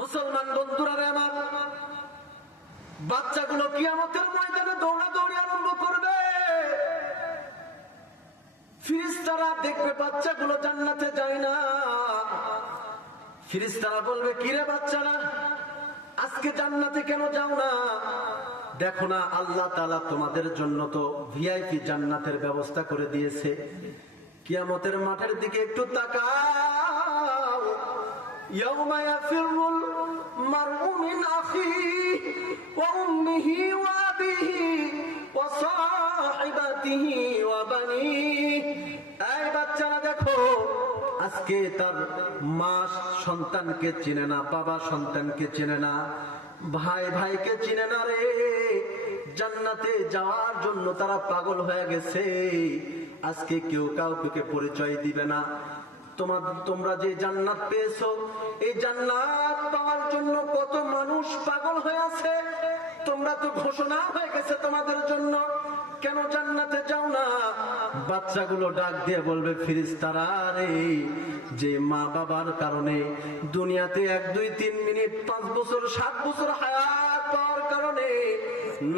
মুসলমান বন্ধুরা রে আমার, বাচ্চাগুলো কিয়ামতের ময়দানে দৌড়াদৌড়ি আরম্ভ করবে। ফেরেশতারা দেখবে বাচ্চাগুলো জান্নাতে যায় না। ফেরেশতারা বলবে, কিরে বাচ্চারা, আজকে জান্নাতে কেন যাও না? দেখো না, আল্লাহ তাআলা তোমাদের জন্য তো ভিআইপি জান্নাতের ব্যবস্থা করে দিয়েছে। কিয়ামতের মাঠের দিকে একটু তাকাও। ইয়াউমা ইয়াফিরুল মারউ মিন আখিহি ওয়া উম্মিহি ওয়া আবিহি ওয়া সাহিবাতিহি ওয়া বানিহি। এই বাচ্চারা দেখো, আজকে তার মা সন্তানকে চিনে না, বাবা সন্তানকে চিনে না, ভাই ভাইকে চিনে না রে। জান্নাতে যাওয়ার জন্য তারা পাগল হয়ে গেছে। আজকে কেউ কাউকে পরিচয় দিবে না। তোমরা যে জান্নাত পেয়েছো, এই জান্নাত পাওয়ার জন্য কত মানুষ পাগল হয়ে আছে। তোমরা তো ঘোষণা হয়ে গেছে তোমাদের জন্য, কেন জান্নাতে যাও না? বাচ্চাগুলো ডাক দিয়ে বলবে, ফেরেশতারা রে, যে মা বাবার কারণে দুনিয়াতে 1, 2, 3 মিনিট, 5 বছর, 7 বছর হায়াত পাওয়ার কারণে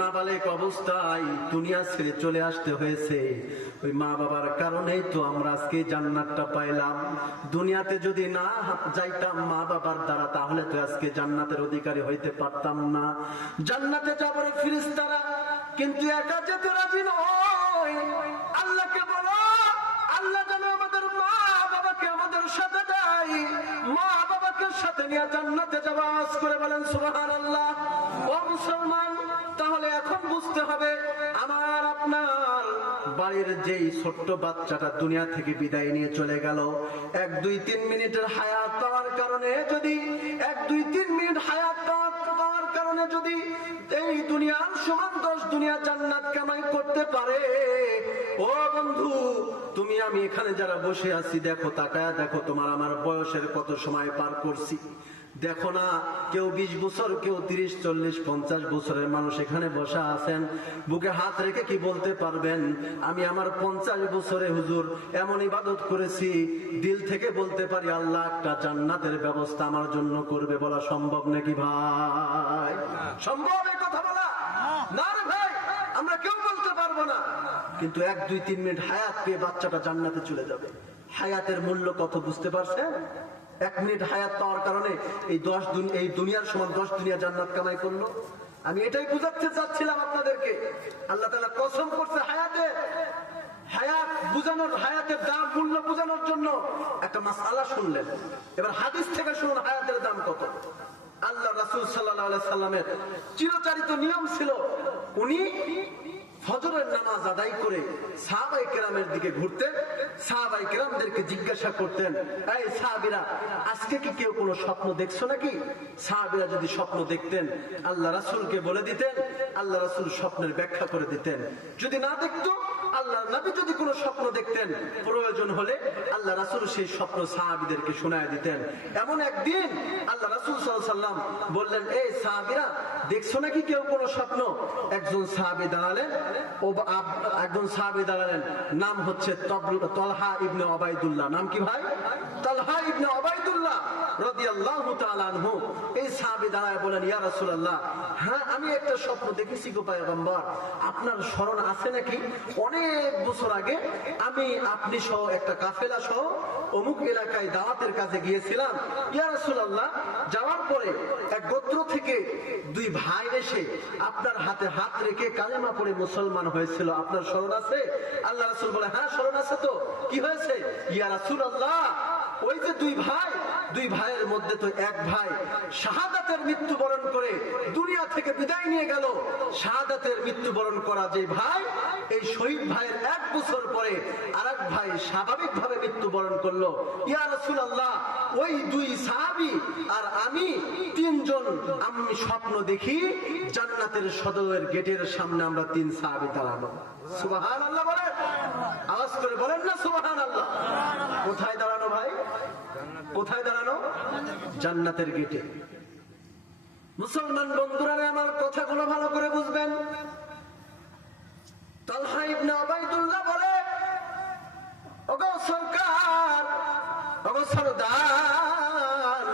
নাবালেক অবস্থায় দুনিয়া ছেড়ে চলে আসতে হয়েছে, ওই মা বাবার কারণেই তো আমরা আজকে জান্নাতটা পাইলাম। দুনিয়াতে যদি না যাইতাম মা বাবার দ্বারা, তাহলে তো আজকে জান্নাতের অধিকারী হইতে পারতাম না। জান্নাতে যাবার ফেরেশতারা কিন্তু একা যেতে রাজি নয়। আল্লাহকে বলো, আল্লাহ যেন আমাদের মা বাবাকে আমাদের সাথে দেয়, মা বাবাকে সাথে নিয়ে জান্নাতে যাওয়া। আওয়াজ করে বলেন সুবহানাল্লাহ। ও মুসলমান, তাহলে এখন বুঝতে হবে, আমার আপনার বাড়ির যেই ছোট্ট বাচ্চাটা দুনিয়া থেকে বিদায় নিয়ে চলে গেল, 1, 2, 3 মিনিটের হায়াত পাওয়ার কারণে যদি 1, 2, 3 মিনিট হায়াত পাওয়ার কারণে যদি এই দুনিয়ার সমান 10 দুনিয়া জান্নাত কামাই করতে পারে, ও বন্ধু, তুমি আমি এখানে যারা বসে আছি, দেখো, তাকায়া দেখো, তোমার আমার বয়সের কত সময় পার করছি। দেখো না, কেউ 20 বছর, কেউ 30, 40, 50 বছরের মানুষ এখানে বসা আছেন। বুকে হাত রেখে কি বলতে পারবেন, আমি আমার 50 বছরে হুজুর এমন ইবাদত করেছি, দিল থেকে বলতে পারি আল্লাহ একটা জান্নাতের ব্যবস্থা আমার জন্য করবে? বলা সম্ভব নাকি ভাই? সম্ভব এই কথা বলা? না রে ভাই, আমরা কেউ বলতে পারবো না। কিন্তু 1, 2, 3 মিনিট হায়াত পেয়ে বাচ্চাটা জান্নাতে চলে যাবে। হায়াতের মূল্য কত বুঝতে পারছেন? 1 মিনিট হায়াত পাওয়ার কারণে এই দুনিয়ার সমান 10 দুনিয়া জান্নাত কামাই করলো। আমি এটাই বুঝাতে চাচ্ছিলাম আপনাদেরকে। আল্লাহ তাআলা কসম করছে হায়াত বুঝানোর, হায়াতের দাম, মূল্য বুঝানোর জন্য একটা মাসআলা শুনলেন। এবার হাদিস থেকে শুনুন হায়াতের দাম কত। আল্লাহ রাসূল সাল্লাল্লাহু আলাইহি সাল্লামের চিরচারিত নিয়ম ছিল, উনি ফজরের নামাজ আদায় করে সাহাবায়ে কেরামের দিকে ঘুরতেন, সাহাবায়ে কেরামদেরকে জিজ্ঞাসা করতেন, এই সাহাবীরা, আজকে কি কেউ কোনো স্বপ্ন দেখছো নাকি? সাহাবীরা যদি স্বপ্ন দেখতেন আল্লাহ রাসূলকে বলে দিতেন, আল্লাহ রাসূল স্বপ্নের ব্যাখ্যা করে দিতেন। যদি না দেখতো, আল্লাহ নবী যদি কোনো স্বপ্ন দেখতেন, প্রয়োজন হলে আল্লাহ রাসূল সেই স্বপ্ন সাহাবীদেরকে শোনায় দিতেন। এমন একদিন আল্লাহ রাসূল সাল্লাল্লাহু আলাইহি ওয়াসাল্লাম বললেন, এই সাহাবীরা, দেখছো নাকি কেউ কোনো স্বপ্ন? একজন সাহাবী দাঁড়ালেন, নাম হচ্ছে তালহা ইবনে উবাইদুল্লাহ। নাম কি ভাই? তালহা ইবনে উবাইদুল্লাহ রাদিয়াল্লাহু তাআলা আনহু। এই সাহাবী দাঁড়ায় বলেন, ইয়া রাসূলুল্লাহ, হ্যাঁ, আমি একটা স্বপ্ন দেখেছি গো পয়গম্বর, আপনার স্মরণ আছে নাকি? অনেক বছর আগে আমি, আপনি সহ একটা কাফেলা সহ অমুক এলাকায় দাওয়াতের কাজে গিয়েছিলাম। ইয়া রাসূলুল্লাহ, যাওয়ার পরে এক গোত্র থেকে 2 ভাই এসে আপনার হাতে হাত রেখে কালেমা পড়ে মুসলমান হয়েছিল, আপনার স্মরণ আছে? আল্লাহ রাসূল বলে, হ্যাঁ, স্মরণ আছে তো। কি হয়েছে? ইয়া রাসূলুল্লাহ, ওই যে 2 ভাইয়ের মধ্যে তো এক ভাই শাহাদাতের মৃত্যুবরণ করে দুনিয়া থেকে বিদায় নিয়ে গেল। শাহাদাতের মৃত্যুবরণ করা যে ভাই, এই শহীদ ভাইয়ের 1 বছর পরে আরেক ভাই স্বাভাবিকভাবে মৃত্যুবরণ করলো। ইয়া রাসূলুল্লাহ, ওই 2 সাহাবী আর আমি 3 জন, আমি স্বপ্ন দেখি জান্নাতের সদরের গেটের সামনে আমরা 3 সাহাবী দাঁড়ানো। সুবহানাল্লাহ বলেন, আওয়াজ করে বলেন না সুবহানাল্লাহ। কোথায় দাঁড়ানো ভাই? কোথায় দাঁড়ানো? জান্নাতের গেটে। মুসলমান বন্ধুরা, আমার কথাগুলো ভালো করে বুঝবেন। তালহা ইবনে উবাইদুল্লাহ বলে, ওগো সরকার, ওগো সরদার,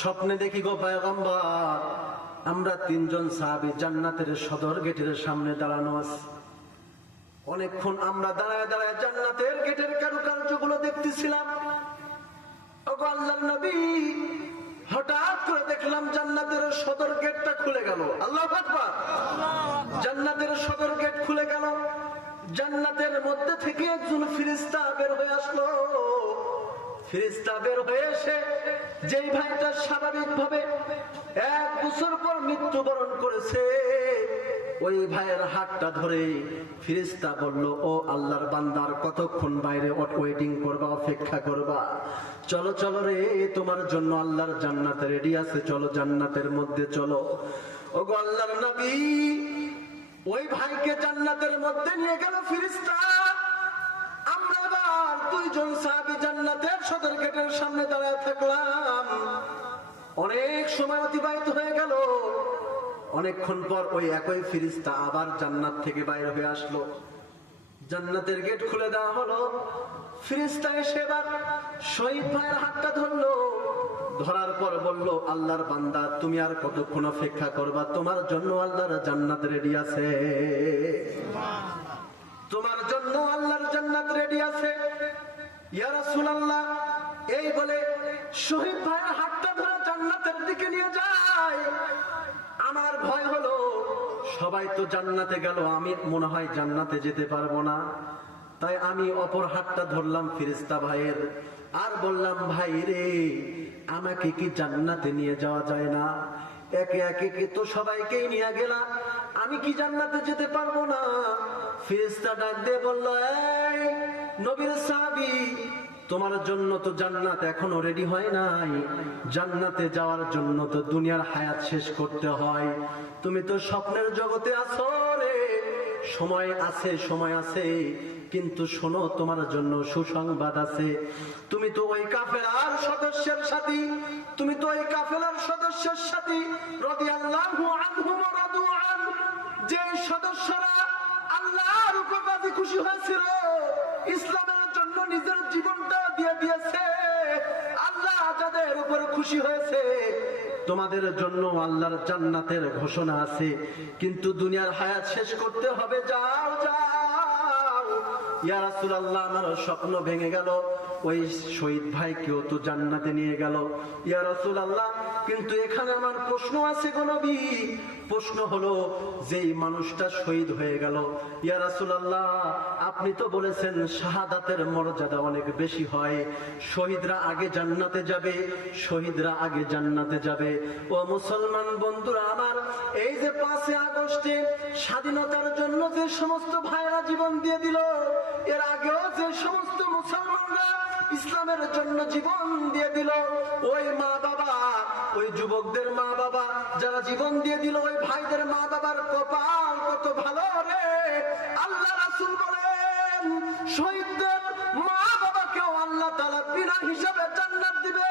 স্বপ্নে দেখি গো পয়গম্বর, আমরা তিনজন সাহাবী জান্নাতের সদর গেটের সামনে দাঁড়ানো আছি। অনেকক্ষণ আমরা দাঁড়ায় দাঁড়ায় জান্নাতের গেটের কারুকার্যগুলো দেখতেছিলাম। ওগো আল্লাহর নবী, হঠাৎ করে দেখলাম জান্নাতের সদর গেটটা খুলে গেল। আল্লাহু আকবার। জান্নাতের সদর গেট খুলে গেল। জান্নাতের মধ্যে থেকে একজন ফেরেশতা বের হয়ে আসলো। ফেরেশতা বের হয়ে এসে যেই ভাইটা স্বাভাবিকভাবে 1 বছর পর মৃত্যুবরণ করেছে, ওই ভাইয়ের হাতটা ধরে ফেরেশতা বলল, ও আল্লাহর বান্দার কতক্ষণ বাইরে ওয়েটিং করবা, অপেক্ষা করবা? চলো চলো রে, তোমার জন্য আল্লাহর জান্নাত রেডি আছে, চলো জান্নাতের মধ্যে চলো। ওগো আল্লাহর নবী, ওই ভাইকে জান্নাতের মধ্যে নিয়ে গেল ফেরেশতা। আমরা এবার 2 জন সাহাবী জান্নাতের সদর গেটের সামনে দাঁড়ায় থাকলাম। অনেক সময় অতিবাহিত হয়ে গেল। অনেকক্ষণ পর ওই একই ফেরেশতা আবার জান্নাত থেকে বাইরে হয়ে আসলো। জান্নাতের গেট খুলে দেওয়া হলো। ফেরেশতা এসে এবার শহীদ ভাইয়ের হাতটা ধরলো। ধরার পর বলল, আল্লাহর বান্দা, তুমি আর কতক্ষণ অপেক্ষা করবা? তোমার জন্য আল্লাহর জান্নাত রেডি আছে, তোমার জন্য আল্লাহর জান্নাত রেডি আছে। ইয়া রাসূলুল্লাহ, এই বলে শহীদ ভাইয়ের হাতটা ধরে জান্নাতের দিকে নিয়ে যায়। আমার ভয় হলো, সবাই তো জান্নাতে গেল, আমি মনে হয় জান্নাতে যেতে পারবো না। তাই আমি অপর হাতটা ধরলাম ফেরেশতা ভাইয়ের, আর বললাম, ভাই রে, আমাকে কি জান্নাতে নিয়ে যাওয়া যায় না? একে একে কি তো সবাইকেই নিয়ে গেলা, আমি কি জান্নাতে যেতে পারবো না? ফেরেশতা ডাক দিয়ে বলল, এই নবীর সাহাবী, তোমার জন্য তো জান্নাত এখনো রেডি হয় নাই। জান্নাতে যাওয়ার জন্য তো দুনিয়ার হায়াত শেষ করতে হয়। তুমি তো স্বপ্নের জগতে আছো রে। সময় আছে, সময় আছে, কিন্তু শোনো, তোমার জন্য সুসংবাদ আছে। তুমি তো ওই কাফেলার সদস্যের সাথী, তুমি তো ওই কাফেলার সদস্যের সাথী রাদিয়াল্লাহু আনহুম ওয়া রাদু আন, যে সদস্যরা আল্লাহর উপর রাজি খুশি হয়েছিল, ইসলামের জন্য নিজের জীবনটা দিয়ে দিয়েছে, আল্লাহ যাদের উপর খুশি হয়েছে, তোমাদের জন্য আল্লাহর জান্নাতের ঘোষণা আছে। কিন্তু দুনিয়ার হায়াত শেষ করতে হবে, যাও যাও। ইয়া রাসূলুল্লাহ, আমার স্বপ্ন ভেঙে গেল, ওই শহীদ ভাইকেও তো জান্নাতে নিয়ে গেল। ইয়া রাসূলুল্লাহ, কিন্তু এখানে আমার প্রশ্ন আছে গো নবী। প্রশ্ন হলো, যেই মানুষটা শহীদ হয়ে গেল, ইয়া রাসূলুল্লাহ, আপনি তো বলেছেন শাহাদাতের মর্যাদা অনেক বেশি হয়, শহীদরা আগে জান্নাতে যাবে, শহীদরা আগে জান্নাতে যাবে। ও মুসলমান বন্ধুরা আমার, এই যে 5 আগস্টে স্বাধীনতার জন্য যে সমস্ত ভাইরা জীবন দিয়ে দিল, এর আগেও যে সমস্ত মুসলমানরা ইসলামের জন্য জীবন দিয়ে দিল, ওই মা বাবা, ওই যুবকদের মা বাবা যারা জীবন দিয়ে দিল, ওই ভাইদের মা বাবার কপাল কত ভালো রে। আল্লাহ রাসূল বলেন, শহীদদের মা বাবাকেও আল্লাহ তাআলা বিনা হিসাবে জান্নাত দিবে।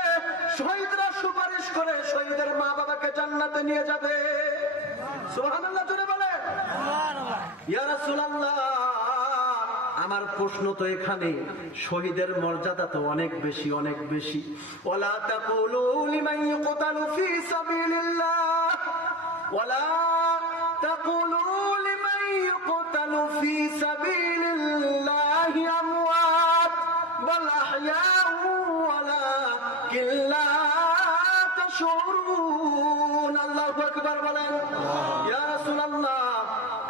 শহীদরা সুপারিশ করে শহীদের মা বাবাকে জান্নাতে নিয়ে যাবে। সুবহানাল্লাহ, জোরে বলেন সুবহানাল্লাহ। ইয়া রাসূলুল্লাহ, আমার প্রশ্ন তো এখানে, শহীদের মর্যাদা তো অনেক বেশি, অনেক বেশি। ওয়ালা তাকুলু লিমান ইউকতালু ফি সাবিলিল্লাহ, ওয়ালা তাকুলু লিমান ইউকতালু ফি সাবিলিল্লাহি আমওয়াত বাল আহয়াউ ওয়ালাকিন লা তাশউরুন। আল্লাহু আকবার বলেন। ইয়া রাসূলুল্লাহ,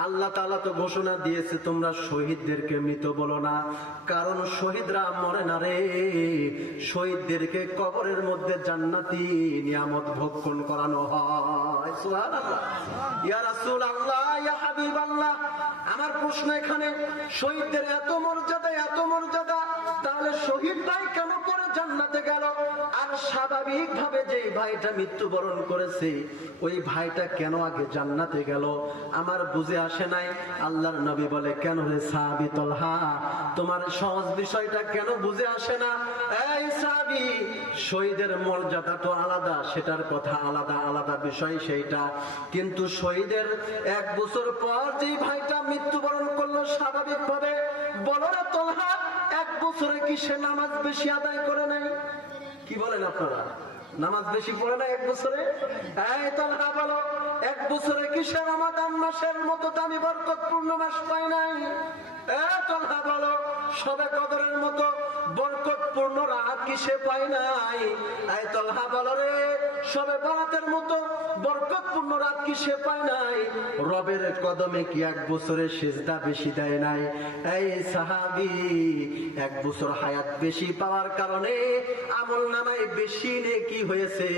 আল্লাহ তাআলা তো ঘোষণা দিয়েছে, তোমরা শহীদদেরকে মৃত বলো না, কারণ শহীদরা মরে না রে। শহীদদেরকে কবরের মধ্যে জান্নাতি নিয়ামত ভক্ষণ করানো হয়। সুবহানাল্লাহ। ইয়া রাসূলুল্লাহ, ইয়া হাবিবাল্লাহ, আমার প্রশ্ন এখানে, শহীদদের এত মর্যাদা, এত মর্যাদা, তাহলে শহীদ ভাই কেন করে জান্নাতে গেল? আর স্বাভাবিকভাবে যে ভাইটা মৃত্যুবরণ করেছে, ওই ভাইটা কেন আগে জান্নাতে গেল? আমার বুঝে আসে নাই। আল্লাহর নবী বলে, কেন রে সাহাবী তলহা, তোমার সহজ বিষয়টা কেন বুঝে আসে না? এই সাহাবী, শহীদের মর্যাদা তো আলাদা, সেটার কথা আলাদা, আলাদা বিষয় সেইটা। কিন্তু শহীদের 1 বছর পর যেই ভাইটা মৃত্যুবরণ করলো স্বাভাবিকভাবে, বলো না তলহা, 1 বছরে কি সে নামাজ বেশি আদায় করে নাই? কি বলেন আপনারা? নামাজ বেশি পড়ে না এক বছরে? এই তালহা বলো, এক বছরে কি সে রমাদান মাসের মতো দামি বরকতপূর্ণ মাস পায় নাই? তালহা বলো, সবে কদরের মতো বরকতপূর্ণ রাত কি সে পায় নাই? এই তালহা বলো রে, সবে বরাতের মতো বরকতপূর্ণ রাত কি সে পায় নাই? রবের কদমে কি এক বছরে সেজদা বেশি দেয় নাই? এই সাহাবী, এক বছর হায়াত বেশি পাওয়ার কারণে আমল নামায় বেশি নেকি হয়েছে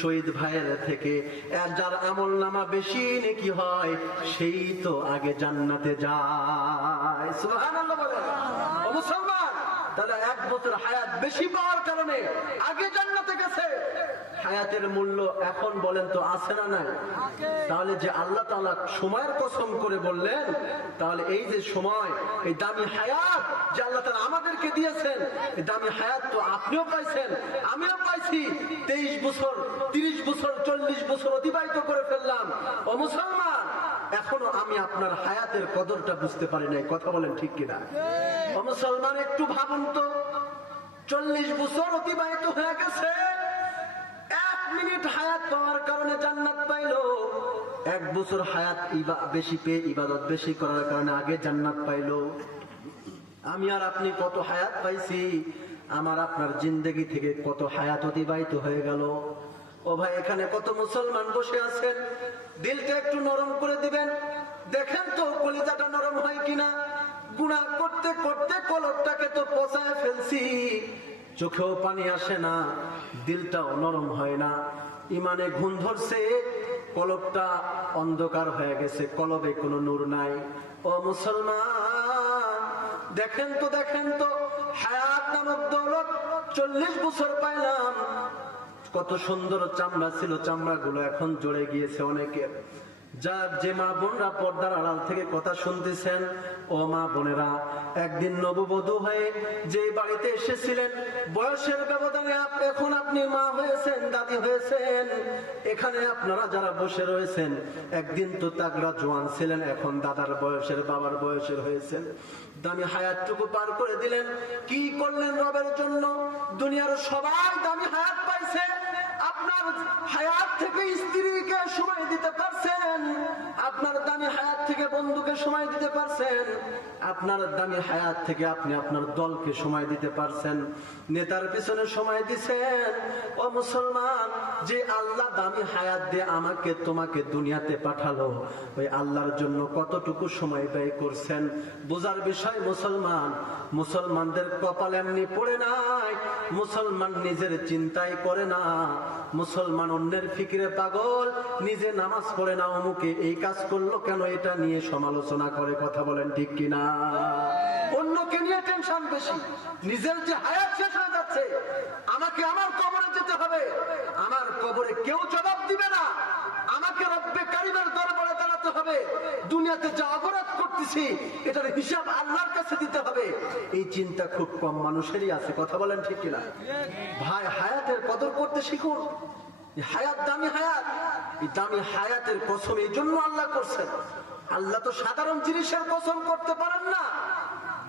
শহীদ ভাইয়ের থেকে। আর যার আমল নামা বেশি নেকি হয় সেই তো আগে জান্নাতে যায়। সুবহানাল্লাহ বলেন। ও মুসলমান, তাহলে এক বছর হায়াত বেশি পাওয়ার কারণে আগে জান্নাতে গেছে। হায়াতের মূল্য এখন বলেন তো আছে না নাই? তাহলে যে আল্লাহ তাআলা সময়ের কসম করে বললেন, তাহলে এই যে সময়, এই দামি হায়াত যে আল্লাহ তাআলা আমাদেরকে দিয়েছেন, এই দামি হায়াত তো আপনিও পাইছেন, আমিও পাইছি। 23 বছর, 30 বছর, 40 বছর অতিবাহিত করে ফেললাম। ও মুসলমান, এখনো আমি আপনার হায়াতের কদরটা বুঝতে পারি নাই। কথা বলেন ঠিক কিনা? ও মুসলমান, একটু ভাবুন তো, 40 বছর অতিবাহিত হয়ে গেছে, 1 মিনিট হায়াত পাওয়ার কারণে জান্নাত পাইলো। 1 বছর হায়াত বেশি পেয়ে ইবাদত বেশি করার কারণে আগে জান্নাত পাইলো। আমি আর আপনি কত হায়াত পাইছি, আমার আপনার জিন্দেগি থেকে কত হায়াত অতিবাহিত হয়ে গেল। ও ভাই, এখানে কত মুসলমান বসে আছেন, দিলটা একটু নরম করে দিবেন, দেখেন তো কলিজাটা নরম হয় কিনা। গুনাহ করতে করতে কলবটাকে তো পচায় ফেলছি, চোখেও পানি আসে না, দিলটাও নরম হয় না, ইমানে ঘুণ ধরছে, কলবটা অন্ধকার হয়ে গেছে, কলবে কোনো নূর নাই। ও মুসলমান, দেখেন তো, দেখেন তো, হায়াত নামক দৌলত 40 বছর পাইলাম। কত সুন্দর চামড়া ছিল, চামড়াগুলো এখন জড়ে গিয়েছে অনেকের। যার যে মা বোনরা পর্দার আড়াল থেকে কথা শুনতেছেন, ও মা বোনেরা, একদিন নববধূ হয়ে যে বাড়িতে এসেছিলেন, বয়সের ব্যবধানে এখন আপনি মা হয়েছেন, দাদি হয়েছেন। এখানে আপনারা যারা বসে রয়েছেন, একদিন তো তাগড়া জোয়ান ছিলেন, এখন দাদার বয়সের, বাবার বয়সের হয়েছেন। দামি হায়াতটুকু পার করে দিলেন, কি করলেন রবের জন্য? দুনিয়ার সবাই দামি হায়াত পাইছে, আপনার হায়াত থেকে স্ত্রীকে সময় দিতে পারছেন, আপনার দামি হায়াত থেকে বন্ধুকে সময় দিতে পারছেন, আপনার দামি হায়াত থেকে আপনি আপনার দলকে সময় দিতে পারছেন, নেতার পিছনে সময় দিছেন। ও মুসলমান, যে আল্লাহ দামি হায়াত দিয়ে আমাকে তোমাকে দুনিয়াতে পাঠালো, ওই আল্লাহর জন্য কতটুকু সময় ব্যয় করছেন বোঝার বিষয়। মুসলমান, মুসলমানদের কপাল এমনি পড়ে নাই, মুসলমান নিজের চিন্তাই করে না, মুসলমান অন্যের ফিকিরে পাগল, নিজে নামাজ পড়ে না, অমুকে এই কাজ করলো কেন, এটা নিয়ে সমালোচনা করে। কথা বলেন ঠিক কিনা? অন্যকে নিয়ে টেনশন বেশি, নিজের যে হায়াত শেষ হয়ে যাচ্ছে, আমাকে আমার কবরে যেতে হবে, আমার কবরে কেউ জবাব দিবে না, আমাকে রব্বে কারিমের দরবারে দাঁড়াতে হবে, দুনিয়াতে যা অপরাধ করতেছি এটার হিসাব আল্লাহর কাছে দিতে হবে, এই চিন্তা খুব কম মানুষেরই আছে। কথা বলেন ঠিক কিনা? ভাই, হায়াতের কদর করতে শিখুন। হায়াত দামি হায়াত, এই দামি হায়াতের কসম এই জন্য আল্লাহ করছেন। আল্লাহ তো সাধারণ জিনিসের কসম করতে পারেন না,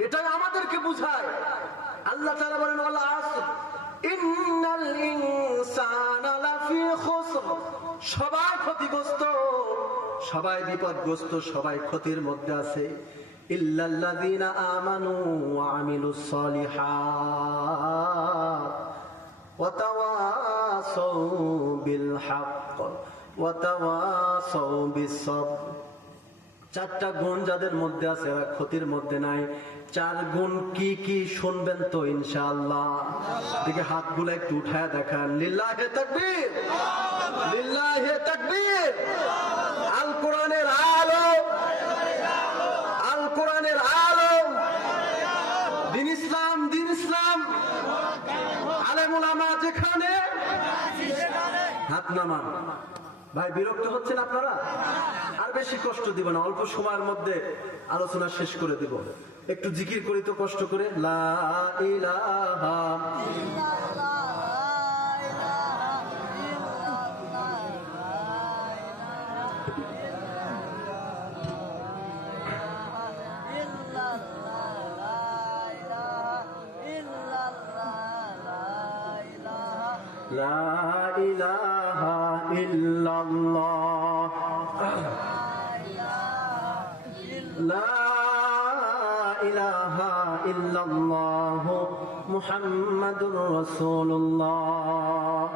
এটাই আমাদেরকে বুঝায়। আল্লাহ তাআলা বলেন, ওয়াল আসর ইন্নাল ইনসানা লাফি খুসর, সবাই ক্ষতিগ্রস্ত, সবাই বিপদগ্রস্ত, সবাই ক্ষতির মধ্যে আছে। ইল্লাল্লাযীনা আমানু ওয়া আমিলুস সলিহাত ওয়া তাওয়াসাউ বিল হক ওয়া তাওয়াসাউ বিস সবর। 4টা গুণ যাদের মধ্যে আছে এরা ক্ষতির মধ্যে নাই। 4 গুণ কি কি শুনবেন তো ইনশাআল্লাহ। দেখে হাতগুলো একটু উঠায় দেখান। লিল্লাহে তাকবীর, লিল্লাহে তাকবীর। আল কোরআনের আলো, আল কোরআনের আলো, দ্বীন ইসলাম, দ্বীন ইসলাম। আলেম উলামা যেখানে, হাত নামান। ভাই, বিরক্ত হচ্ছেন আপনারা? আর বেশি কষ্ট দিব না, অল্প সময়ের মধ্যে আলোচনা শেষ করে দিব। একটু জিকির করি তো কষ্ট করে। লা ইলাহা লা ইলাহা ইল্লাল্লাহ লা ইলাহা ইল্লাল্লাহ মুহাম্মাদুর রাসূলুল্লাহ।